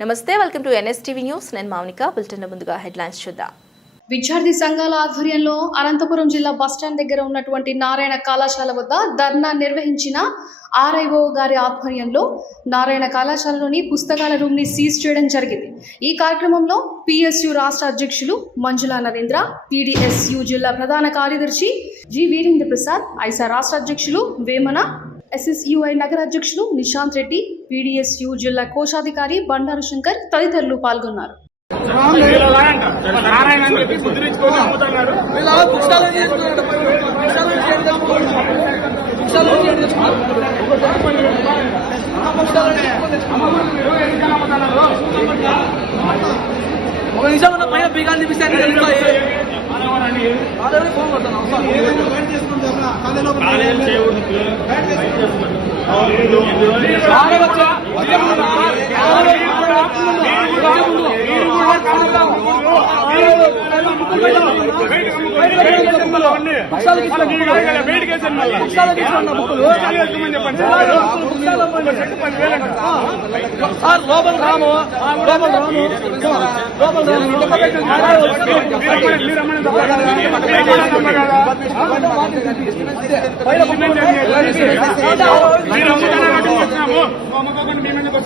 నమస్తే welcome to NSTV news. నేను Mounika bulletin ముందుగా హెడ్లైన్స్ చూద్దాం. విద్యార్థి సంఘాల ఆధ్వర్యంలో అనంతపురం జిల్లా బస్టాండ్ దగ్గర ఉన్నటువంటి నారాయణ కళాశాల వద్ద ధర్నా నిర్వహించిన ఆర్ఐఓ గారి ఆధ్వర్యంలో నారాయణ కళాశాలలోని పుస్తకాల రూమ్ని సీజ్ చేయడం జరిగింది. ఈ కార్యక్రమంలో పిఎస్యు రాష్ట్ర అధ్యక్షులు మంజులా నరేంద్ర టీడీఎస్యు జిల్లా ప్రధాన కార్యదర్శి జి వీరేంద్ర ప్రసాద్ ఐసా రాష్ట్ర అధ్యక్షులు వేమన ఎస్ఎస్యుఐ నగర అధ్యక్షులు నిశాంత్ రెడ్డి పీడిఎస్యు జిల్లా కోశాధికారి బండారు శంకర్ తదితరులు పాల్గొన్నారు. ఒక నిమిషం ఉన్న పైన పీకాలు చూపిస్తాను ఫోన్ కొడతాను మీరు కూడా కాలేజీలు చేయకూడదు సార్ లోపల రాము లోపల రాము లోపల రాము మీరు అమ్ముతారా కాబట్టి వచ్చినాము అమ్ముకోకుండా మేము ఎందుకు వస్తాం మీకు మీరు బుక్స్ అమ్ముతున్నారు కదా మీరు బుక్స్ అమ్ముతున్నారు సార్ ఊర్లో సార్ పైన బుక్కులు లేని పోయినాము.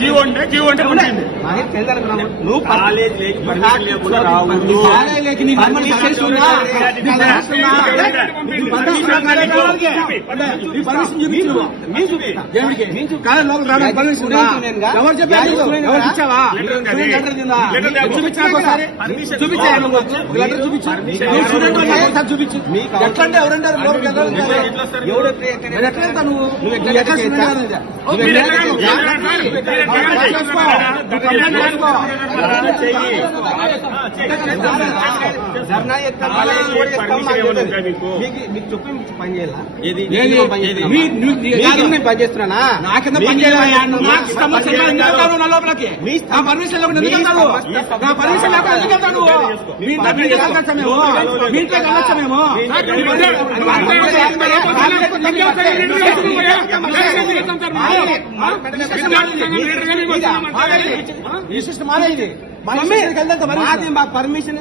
జీవో ఉంటే జీవో ఉంటే ఉంటుంది నువ్వు కాలేజ్ లేక లేకుండా రావద్దు ఎవరు చెప్పారు ఎవరు ఇచ్చావా చూపించు ఎట్లంటే ఎవరంటారు లోపలికి నువ్వు నువ్వు ఎట్లా మీకు చెప్పి పని చేయాలా చేస్తున్నానా. నా పని చేయాలి. మీ నా పర్మిషన్ లేకుండా ఎందుకు వెళ్తావు? నా పర్మిషన్ లేకుండా ఎందుకు వెళ్తావు నువ్వు? మీ ఇంట్లో మీ ఇంటికి వెళ్ళొచ్చా మేము? మీ ఇంట్లోకి వెళ్ళొచ్చా మేము? ఈ సిస్టమ్ మాదే ఇది. Permission permission